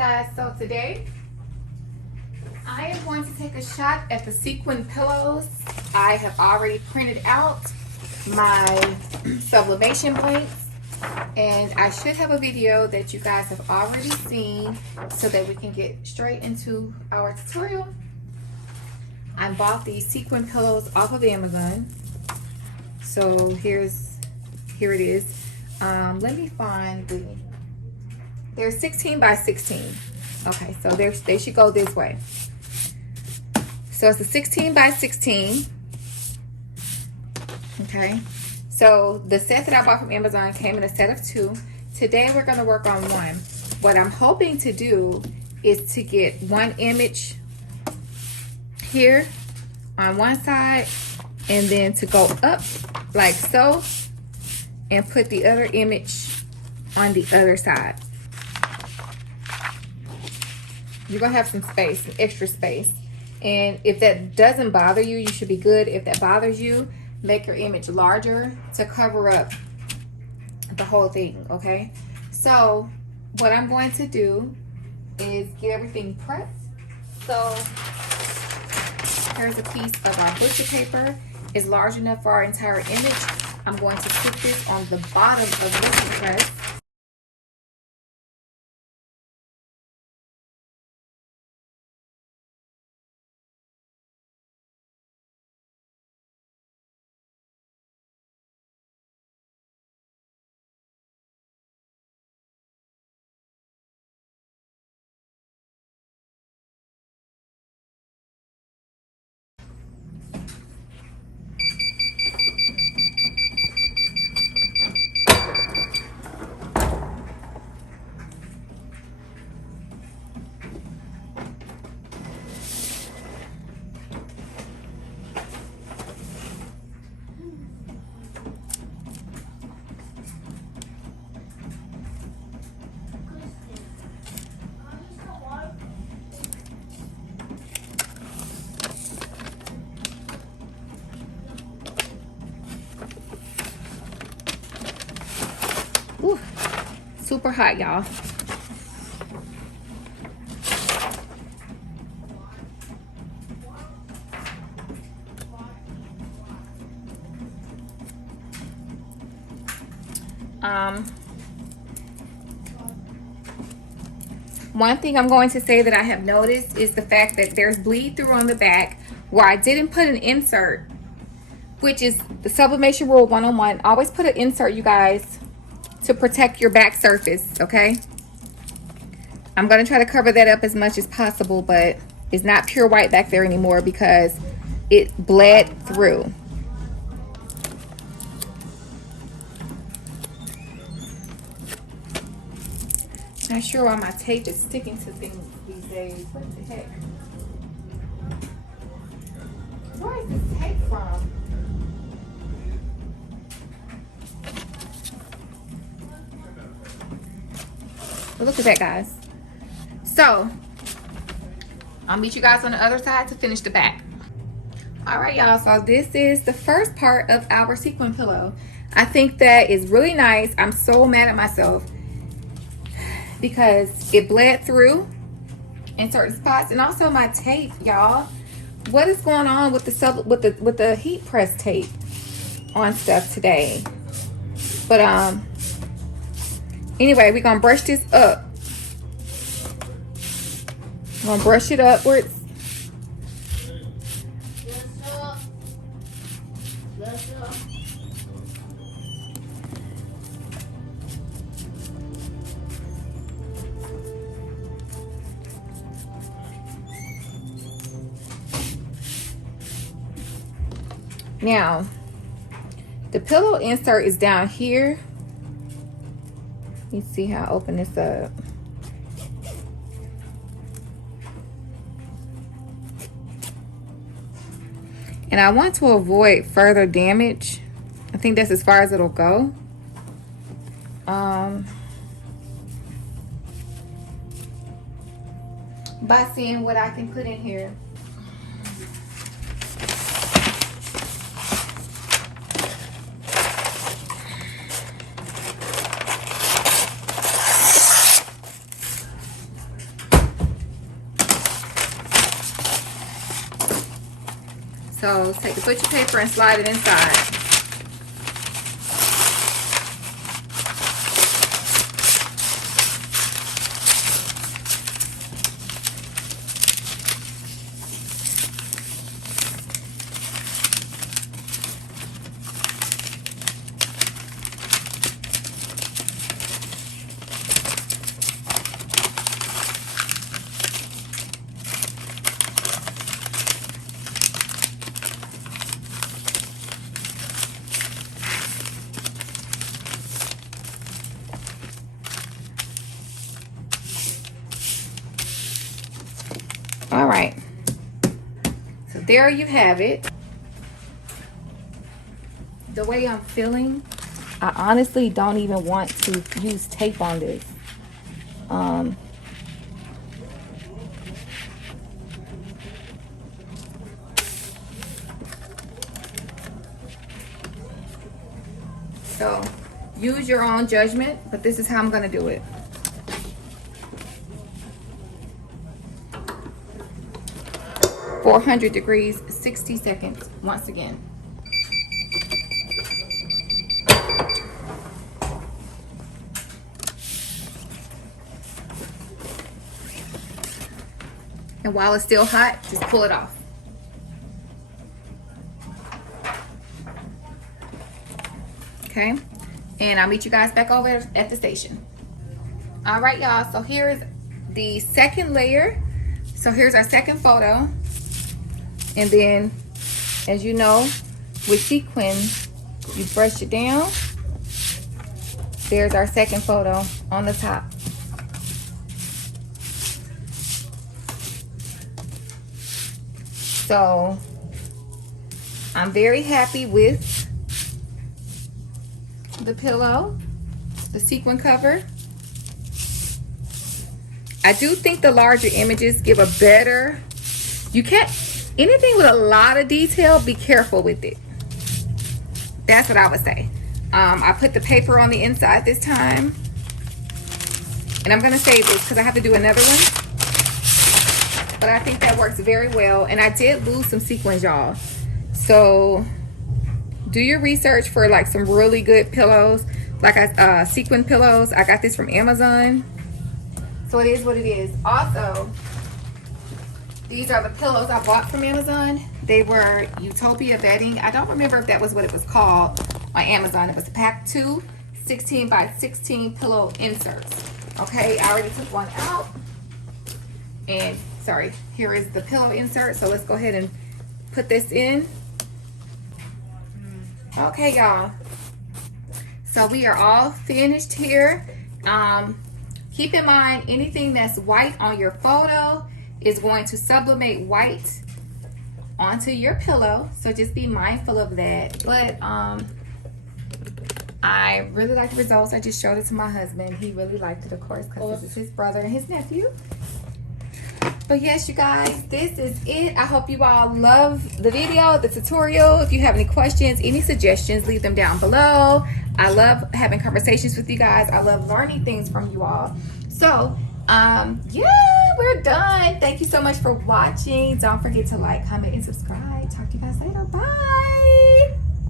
Guys, so today I am going to take a shot at the Sequin pillows. I have already printed out my sublimation blanks, and I should have a video that you guys have already seen so that we can get straight into our tutorial. I bought these Sequin pillows off of Amazon. So here it is. Let me find they're 16 by 16. Okay, so they should go this way. So it's a 16 by 16. Okay, so the set that I bought from Amazon came in a set of 2. Today we're going to work on 1. What I'm hoping to do is to get one image here on one side and then to go up like so and put the other image on the other side. You're gonna have some space, some extra space, and if that doesn't bother you, you should be good. If that bothers you, make your image larger to cover up the whole thing. Okay, so what I'm going to do is get everything prepped. So here's a piece of our butcher paper. It's large enough for our entire image. I'm going to put this on the bottom of this press. Ooh, super hot, y'all. One thing I'm going to say that I have noticed is the fact that there's bleed through on the back where I didn't put an insert, which is the sublimation rule 101. Always put an insert, you guys, to protect your back surface. Okay, I'm going to try to cover that up as much as possible, but it's not pure white back there anymore because it bled through. Not sure why my tape is sticking to things these days. What the heck? Where is this tape from? Well, look at that, guys. So I'll meet you guys on the other side to finish the back. All right, y'all, so this is the first part of our sequin pillow. I think that is really nice. I'm so mad at myself because it bled through in certain spots, and also my tape, y'all. What is going on with the heat press tape on stuff today? But anyway, we're gonna brush this up. I'm gonna brush it upwards. Now, the pillow insert is down here. You see how I open this up. And I want to avoid further damage. I think that's as far as it'll go. By seeing what I can put in here. So take the butcher paper and slide it inside. All right, so there you have it. The way I'm feeling, I honestly don't even want to use tape on this. So use your own judgment, but this is how I'm gonna do it. .400 degrees, 60 seconds, once again. And while it's still hot, just pull it off. Okay, and I'll meet you guys back over at the station. All right, y'all, so here is the second layer. So here's our second photo. And then, as you know, with Sequin, you brush it down. There's our second photo on the top. So, I'm very happy with the pillow, the Sequin cover. I do think the larger images give a better, you can't, anything with a lot of detail, be careful with it. That's what I would say. I put the paper on the inside this time. And I'm going to save this because I have to do another one. But I think that works very well. And I did lose some sequins, y'all. So do your research for like some really good pillows. Like sequin pillows. I got this from Amazon. So it is what it is. Also, these are the pillows I bought from Amazon. They were Utopia bedding. I don't remember if that was what it was called on Amazon. It was pack 2 16 by 16 pillow inserts. Okay, I already took one out. And sorry, here is the pillow insert. So let's go ahead and put this in. Okay, y'all. So we are all finished here. Keep in mind, anything that's white on your photo is going to sublimate white onto your pillow. So just be mindful of that. But I really like the results. I just showed it to my husband. He really liked it, of course, because this is his brother and his nephew. But yes, you guys, this is it. I hope you all love the video, the tutorial. If you have any questions, any suggestions, leave them down below. I love having conversations with you guys. I love learning things from you all. So, yeah, we're done. Thank you so much for watching. Don't forget to like, comment, and subscribe. Talk to you guys later. Bye.